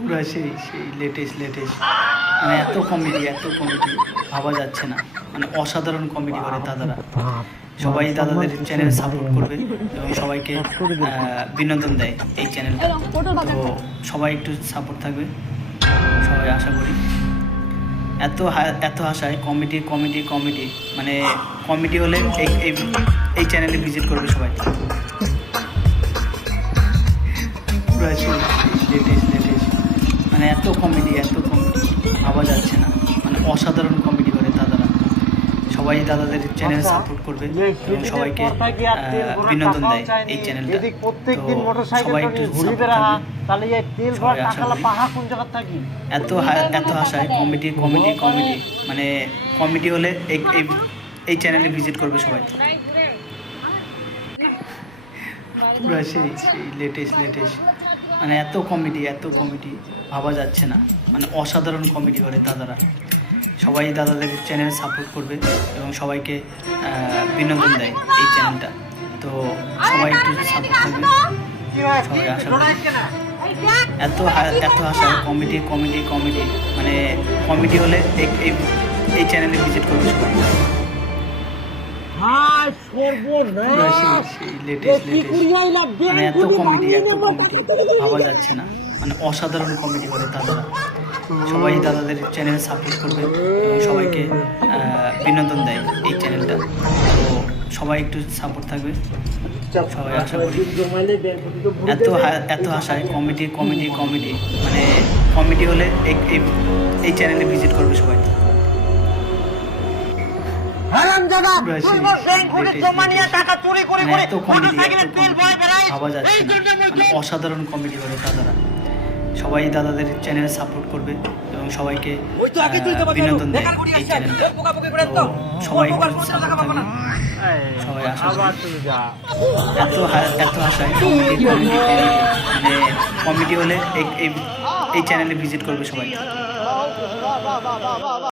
পুরো সেই সেই লেটেস্ট লেটেস্ট মানে এত কমেডি এত কমেডি ভাবা যাচ্ছে না। মানে অসাধারণ কমেডি করে দাদারা। সবাই দাদাদের চ্যানেল সাপোর্ট করবে এবং সবাইকে বিনোদন দেয় এই চ্যানেলটা তো সবাই একটু সাপোর্ট থাকবে। সবাই আশা করি। এত এত আশায় কমেডি কমেডি কমেডি মানে কমেডি হলে এই এই এই চ্যানেলে ভিজিট করবে সবাই। পুরো কমেডি এত কমেডি ভাবা যাচ্ছে না। মানে অসাধারণ কমেডি করে দাদারা। সবাই দাদাদের চ্যানেল সাপোর্ট করবে এবং সবাইকে বিনোদন দেয় এই চ্যানেলটা তো সবাই একটু এত এত আশায় কমেডি কমেডি কমেডি মানে কমেডি হলে এই চ্যানেলে ভিজিট করবে সবাই। পুরো সেই সেই লেটেস্ট লেটেস্ট মানে এত কমেডি এত কমেডি ভাবা যাচ্ছে না। মানে অসাধারণ কমেডি করে দাদারা। সবাই দাদাদের চ্যানেল সাপোর্ট করবে এবং সবাইকে বিনোদন দেয় এই চ্যানেলটা তো সবাই একটু সাপোর্ট করবে। সবাই আশা এত এত আশায় কমেডি কমেডি কমেডি মানে কমেডি হলে এই এই চ্যানেলে ভিজিট করবে সবাই। সেই সেই লেটেস্ট লেটেস্ট। মানে এত কমেডি এত কমেডি। ভাবা যাচ্ছে না। মানে অসাধারণ কমেডি করে দাদারা সবাই দাদাদের চ্যানেল সাপোর্ট করবে এবং সবাইকে বিনোদন দেয় এই চ্যানেলটা তো সবাই একটু সাপোর্ট থাকবে। সবাই আশা করি। এত এত আশায় কমেডি কমেডি কমেডি মানে কমেডি হলে এই এই- এই চ্যানেলে ভিজিট করবে সবাই। হারাম জাদা পুরো তুই সেই মোর ব্যাংক থেকে জমা নিয়ে টাকা চুরি করে মানে করে তেল এই জন্য অসাধারণ কমেডি করে দাদারা। সবাই দাদাদের চ্যানেল সাপোর্ট করবে এবং সবাইকে ওই তো আগে তুই তো আহ, বাজারো। বিনোদন দেয় এই চ্যানেলটা। সবাই আশা এত আশায় কমেডি মানে হলে এই চ্যানেলে ভিজিট করবে সবাই।